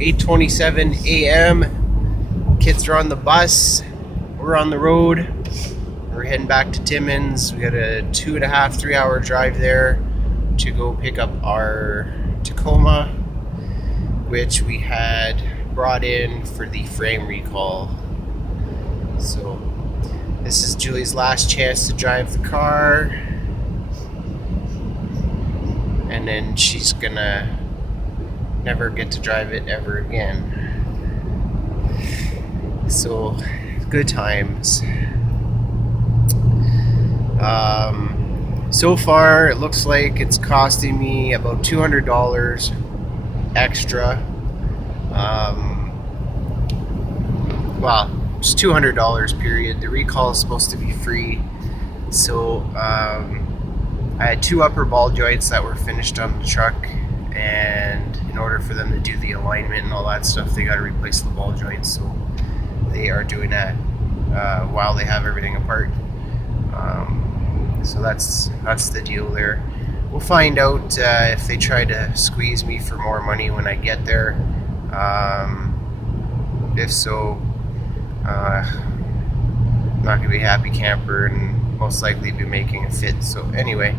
8:27 a.m. Kids are on the bus. We're on the road. We're heading back to Timmins. We got a 2.5, 3 hour drive there to go pick up our Tacoma, which we had brought in for the frame recall. So this is Julie's last chance to drive the car, and then she's gonna never get to drive it ever again. So good times. So far it looks like it's costing me about $200 extra. Well, it's $200 period. The recall is supposed to be free. So I had 2 upper ball joints that were finished on the truck, and in order for them to do the alignment and all that stuff, they got to replace the ball joints. So they are doing that while they have everything apart. So that's the deal there. We'll find out if they try to squeeze me for more money when I get there. If so, I'm not gonna be a happy camper and most likely be making a fit. So anyway,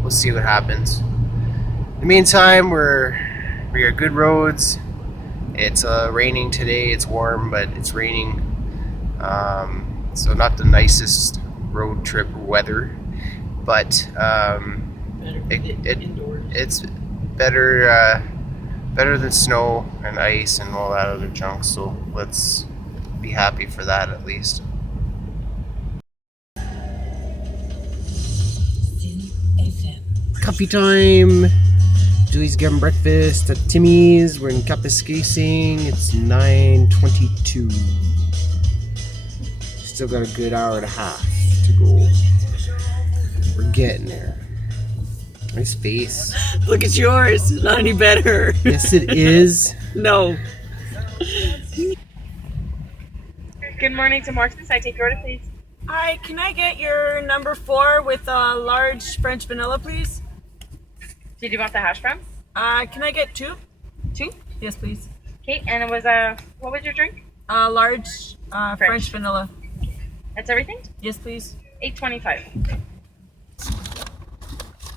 we'll see what happens. In the meantime, we got good roads. It's raining today. It's warm, but it's raining. So not the nicest road trip weather, but it's better than snow and ice and all that other junk. So let's be happy for that at least. Coffee time. Julie's getting breakfast at Timmins. We're in Kapuskasing. It's 9:22. Still got a good hour and a half to go. We're getting there. Nice face. Look at yours. Not any better. Yes, it is. No. Good morning to Marksman's. I take your order, please. Hi, can I get your number 4 with a large French vanilla, please? Did you want the hash brown? Can I get 2? 2? Yes, please. Okay, and it was what was your drink? Large French vanilla. That's everything? Yes, please. $8.25.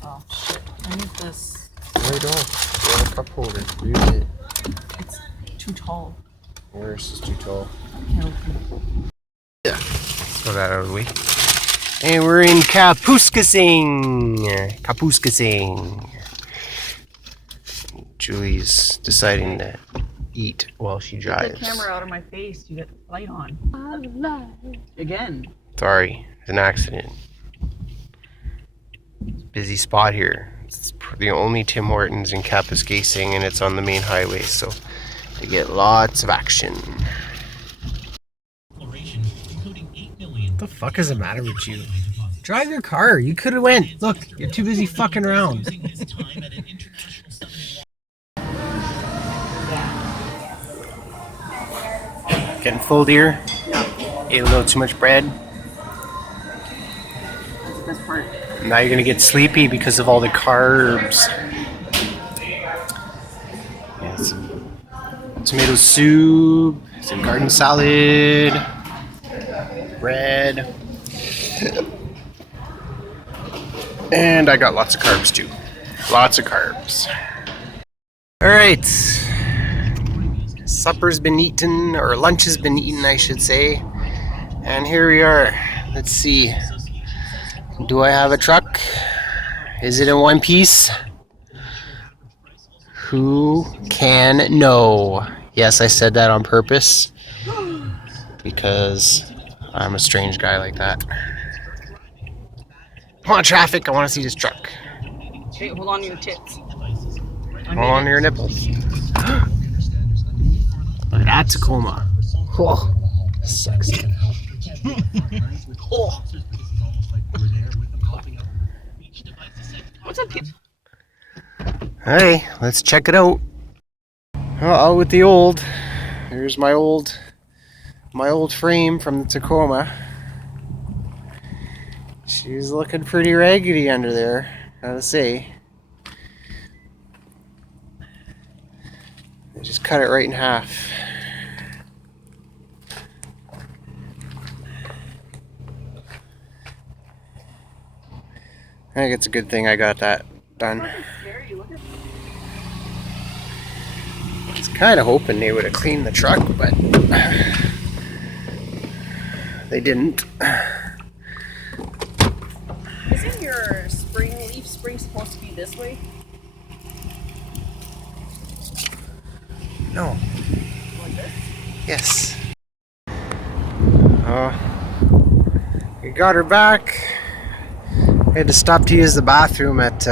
Oh shit! I need this. No, you don't. You have a cup holder. Use it. It's too tall. Yours is too tall. Can't open it. Yeah. Throw that out of the way. And we're in Kapuskasing. Kapuskasing. Julie's deciding to eat while she drives. Get the camera out of my face. You get the light on. Again. Sorry, it's an accident. Busy spot here. It's the only Tim Hortons in Kapuskasing, and it's on the main highway, so they get lots of action. What the fuck is the matter with you? Drive your car. You could have went. Look, you're too busy fucking around. Getting full, dear? Ate a little too much bread. That's the best part. Now you're gonna get sleepy because of all the carbs. Yeah, some tomato soup, some garden salad, bread, and I got lots of carbs too. Lots of carbs. All right, supper's been eaten, or lunch has been eaten, I should say, and here we are. Let's see. Do I have a truck? Is it in one piece? Who can know? Yes, I said that on purpose because I'm a strange guy like that. Come on, traffic. I want to see this truck. Okay, hold on to your tits. Hold on to your nipples. Look at that Tacoma. Oh, sexy. Oh. What's up, kid? Hey, let's check it out. Out with the old. Here's my old frame from the Tacoma. She's looking pretty raggedy under there, gotta say. Just cut it right in half. I think it's a good thing I got that done. I was kind of hoping they would have cleaned the truck, but they didn't. Isn't your leaf spring supposed to be this way? No. Like this? Yes. We got her back. I had to stop to use the bathroom at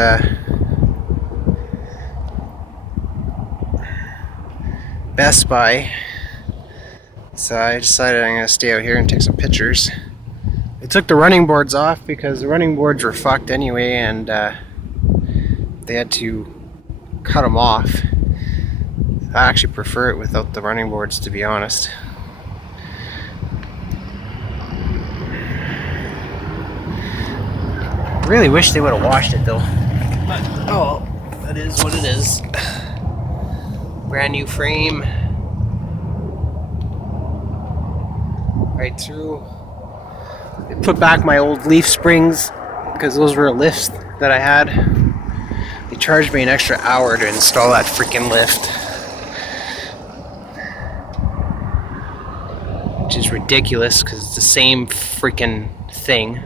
Best Buy. So I decided I'm going to stay out here and take some pictures. I took the running boards off because the running boards were fucked anyway, and they had to cut them off. I actually prefer it without the running boards, to be honest. Really wish they would have washed it though. But oh, that is what it is. Brand new frame. Right through. I put back my old leaf springs because those were lifts that I had. They charged me an extra hour to install that freaking lift, which is ridiculous because it's the same freaking thing.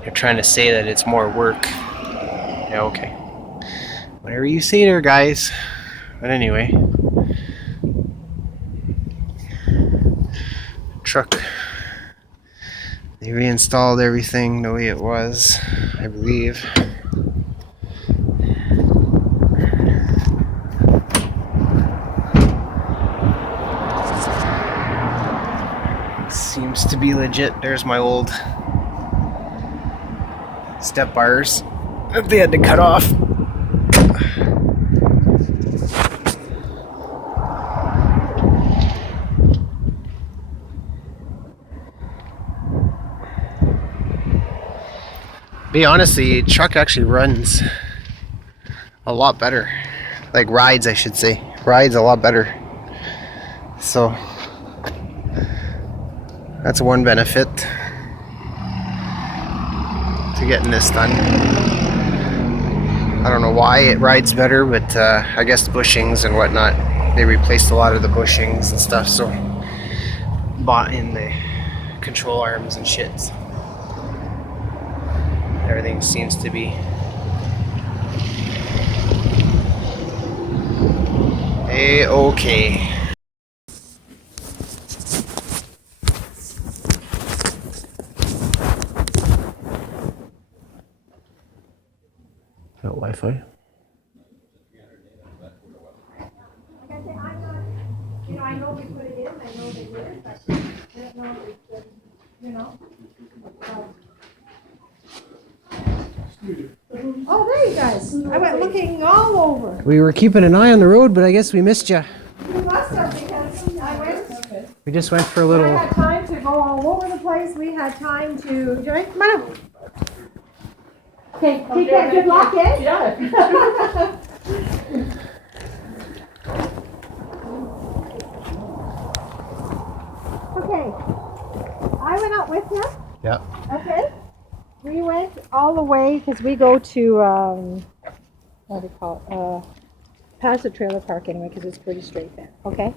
They're trying to say that it's more work. Yeah, okay. Whatever you say there, guys. But anyway. Truck. They reinstalled everything the way it was, I believe. Seems to be legit. There's my old step bars that they had to cut off. Be honest, the truck actually runs a lot better. Like rides, I should say. Rides a lot better. So that's one benefit to getting this done. I don't know why it rides better, but I guess the bushings and whatnot, they replaced a lot of the bushings and stuff, so bought in the control arms and shit. So everything seems to be A-okay. Wi-Fi. I know we put it in, I know they did, but I don't know if it's, Oh, there you guys. I went looking all over. We were keeping an eye on the road, but I guess we missed you. You must have, because I went. We just went for a little. I had time to go all over the place. We had time to. Join. Come on up. Okay, take care. Good luck, eh? Yeah. Okay. I went out with you. Yeah. Okay. We went all the way because we go to what do you call it? Past the trailer park anyway, because it's pretty straight there. Okay.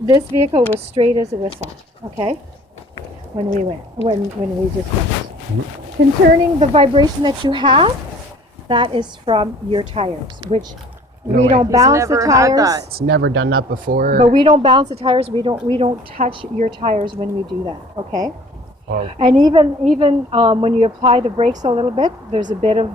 This vehicle was straight as a whistle. Okay. When we went, when we just went. Mm-hmm. Concerning the vibration that you have, that is from your tires, which we don't bounce the tires. It's never done that before. But we don't bounce the tires. We don't touch your tires when we do that. Okay. Oh. And even when you apply the brakes a little bit, there's a bit of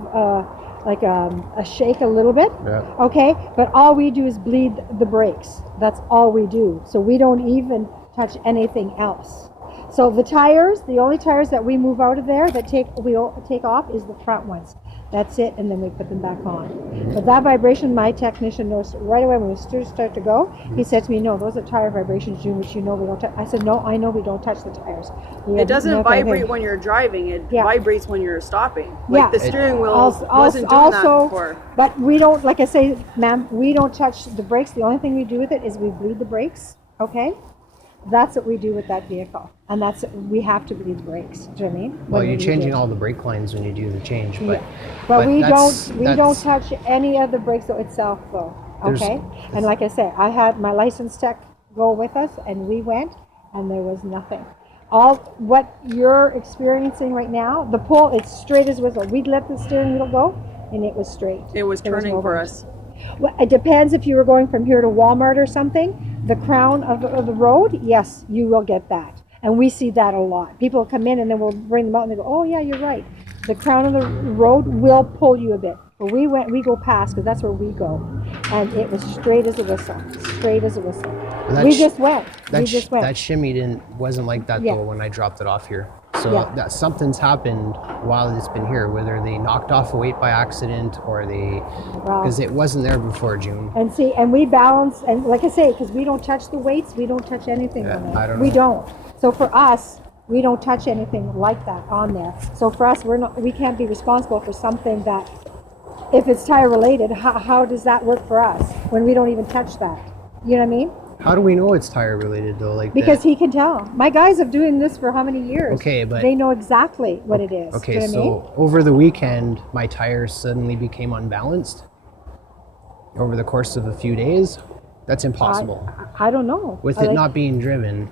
like a shake a little bit. Yeah. Okay. But all we do is bleed the brakes. That's all we do. So we don't even touch anything else. So the tires, the only tires that we move out of there that we take off is the front ones. That's it, and then we put them back on. But that vibration, my technician noticed right away when we start to go. He said to me, "No, those are tire vibrations, June, which you know we don't touch." I said, "No, I know we don't touch the tires." It doesn't vibrate when you're driving. It vibrates when you're stopping. Like the steering wheel wasn't doing that before. But we don't, like I say, ma'am, we don't touch the brakes. The only thing we do with it is we bleed the brakes. Okay. That's what we do with that vehicle, and we have to bleed the brakes. Do you know what I mean? Well, you're changing all the brake lines when you do the change, but we don't touch any of the brakes itself, though. Okay, and like I say, I had my licensed tech go with us, and we went, and there was nothing. All what you're experiencing right now, the pull, it's straight as whistle. We'd let the steering wheel go, and it was straight. It was turning for us. Well, it depends if you were going from here to Walmart or something. The crown of the road, yes, you will get that. And we see that a lot. People come in and then we'll bring them out and they go, "Oh yeah, you're right. The crown of the road will pull you a bit." But we go past because that's where we go. And it was straight as a whistle. Straight as a whistle. We just went. That shimmy wasn't like that though when I dropped it off here. So that something's happened while it's been here, whether they knocked off a weight by accident or because it wasn't there before June. And see, and we balance, and like I say, because we don't touch the weights, we don't touch anything on there. I don't know. We don't. So for us, we don't touch anything like that on there. So for us, we can't be responsible for something that, if it's tire related, how does that work for us when we don't even touch that? You know what I mean? How do we know it's tire related though? Because he can tell. My guys have doing this for how many years? Okay, but they know exactly what it is. Okay, so over the weekend, my tires suddenly became unbalanced. Over the course of a few days, that's impossible. I don't know. With it not being driven,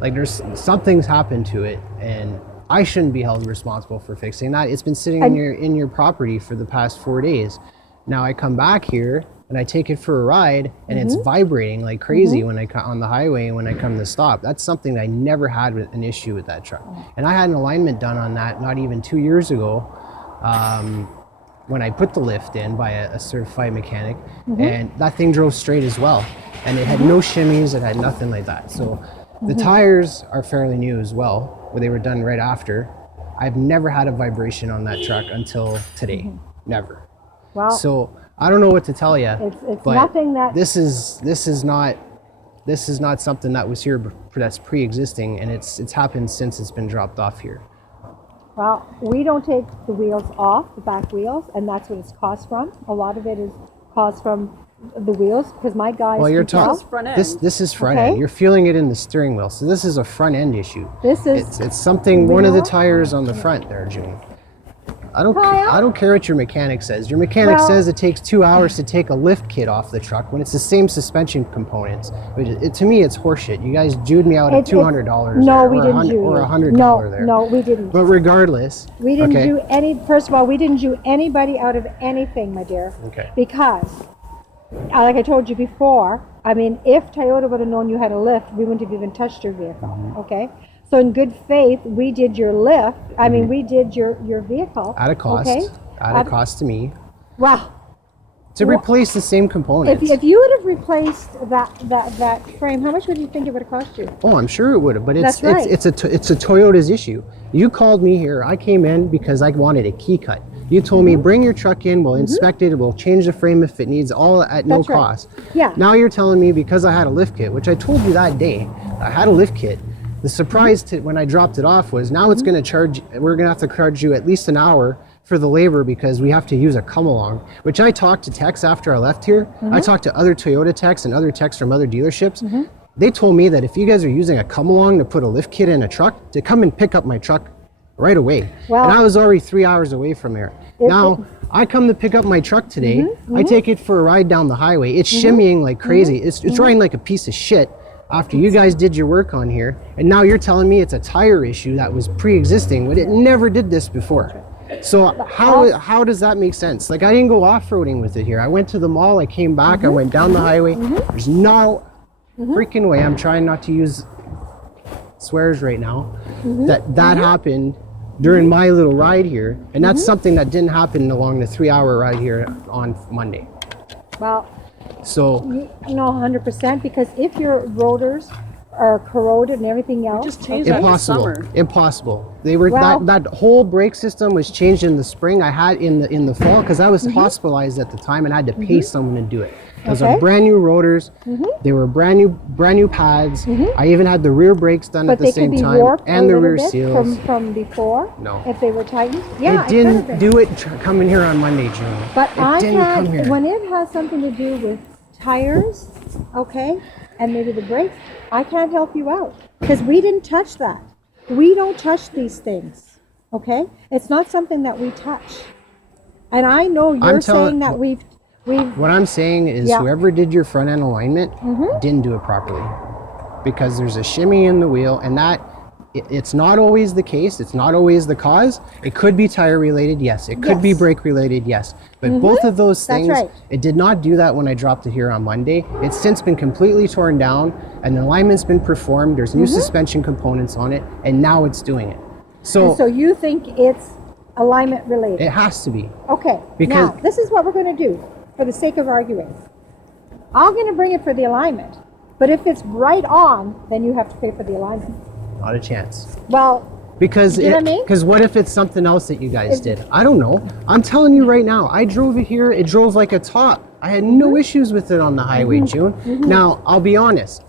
there's something's happened to it, and I shouldn't be held responsible for fixing that. It's been sitting in your property for the past 4 days. Now I come back here and I take it for a ride, and it's vibrating like crazy when I on the highway and when I come to stop. That's something that I never had with an issue with that truck. And I had an alignment done on that not even 2 years ago, when I put the lift in by a certified mechanic, and that thing drove straight as well. And it had no shimmies, it had nothing like that. So the tires are fairly new as well, where they were done right after. I've never had a vibration on that truck until today. Never. Well, so I don't know what to tell you. It's nothing that this is not something that was here that's pre-existing, and it's happened since it's been dropped off here. Well, we don't take the wheels off, the back wheels, and that's what it's caused from. A lot of it is caused from the wheels, because my guys. Well, you're talking front end. This is front end. You're feeling it in the steering wheel, so this is a front end issue. This is it's something. One of the tires on the front there, June. I don't care what your mechanic says. Your mechanic says it takes 2 hours to take a lift kit off the truck when it's the same suspension components. To me, it's horseshit. You guys jewed me out at $200. No, we didn't jew or $100 there. No, we didn't. But regardless, we didn't jew any. First of all, we didn't jew anybody out of anything, my dear. Okay. Because, like I told you before, I mean, if Toyota would have known you had a lift, we wouldn't have even touched your vehicle. Okay. So in good faith, we did your lift. I mean, we did your vehicle. At a cost. Okay? At a cost to me. Wow. To replace the same components. If you would have replaced that frame, how much would you think it would have cost you? Oh, I'm sure it would have, but it's right. it's a Toyota's issue. You called me here. I came in because I wanted a key cut. You told me bring your truck in, we'll inspect it, we'll change the frame if it needs, all at no cost. Yeah. Now you're telling me because I had a lift kit, which I told you that day, I had a lift kit. The surprise when I dropped it off was now it's going to charge. We're going to have to charge you at least an hour for the labor because we have to use a come along. Which I talked to techs after I left here. I talked to other Toyota techs and other techs from other dealerships. They told me that if you guys are using a come along to put a lift kit in a truck, to come and pick up my truck right away. Well, and I was already 3 hours away from there. Now I come to pick up my truck today. I take it for a ride down the highway. It's shimmying like crazy. It's riding like a piece of shit. After you guys did your work on here, and now you're telling me it's a tire issue that was pre-existing, but it never did this before. So how does that make sense? Like, I didn't go off-roading with it here. I went to the mall, I came back, I went down the highway. There's no freaking way, I'm trying not to use swears right now, that happened during my little ride here, and that's something that didn't happen along the 3 hour ride here on Monday. Well, so no, 100%, because if your rotors are corroded and everything else. Just change that in the summer. Impossible. They were Well- that whole brake system was changed in the spring. I had in the fall because I was hospitalized at the time and I had to pay someone to do it. Those are brand new rotors. They were brand new pads. I even had the rear brakes done at the same time, But they could be warped and a the little rear bit seals. from before. No. If they were tightened. Yeah, It didn't do it coming here on Monday, June. But it didn't come here. when it has something to do with tires, okay, and maybe the brakes, I can't help you out because we didn't touch that. We don't touch these things, okay? It's not something that we touch. And I know you're saying that we've. What I'm saying is whoever did your front end alignment didn't do it properly because there's a shimmy in the wheel, and that it's not always the case. It's not always the cause. It could be tire related, yes. It could be brake related, yes. But both of those things, it did not do that when I dropped it here on Monday. It's since been completely torn down and the alignment's been performed. There's new suspension components on it, and now it's doing it. So you think it's alignment related? it has to be. Okay, Because- now this is what we're going to do for the sake of arguing. I'm going to bring it for the alignment, but if it's right on, then you have to pay for the alignment. Not a chance. Well, Because you know what I mean? what if it's something else that you guys did? I don't know. I'm telling you right now, I drove it here. It drove like a top. I had no issues with it on the highway, June. Now, I'll be honest.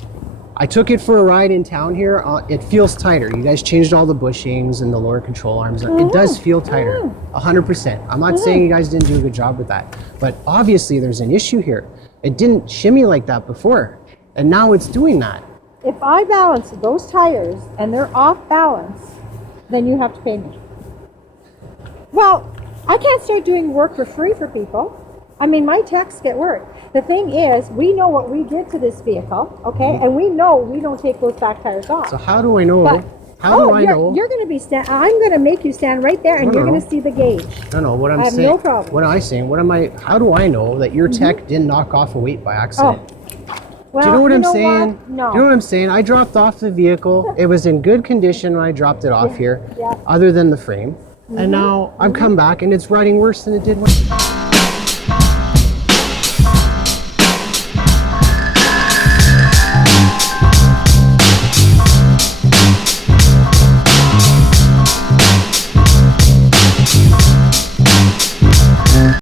I took it for a ride in town here. It feels tighter. You guys changed all the bushings and the lower control arms. It does feel tighter, 100%. I'm not saying you guys didn't do a good job with that. But obviously, there's an issue here. It didn't shimmy like that before. And now it's doing that. if I balance those tires and they're off balance, then you have to pay me. Well, I can't start doing work for free for people. I mean, my techs get work. The thing is, we know what we did to this vehicle, okay? And we know we don't take those back tires off. So how do I know? But, How do I know? You're going to be I'm going to make you stand right there, and you're going to see the gauge. No, what I'm I have saying. no problem. What am I saying? How do I know that your tech didn't knock off a weight by accident? Well, Do you know what I'm saying? What? No. Do you know what I'm saying? I dropped off the vehicle. It was in good condition when I dropped it off here, Yeah. other than the frame. And now I've come back and it's running worse than it did when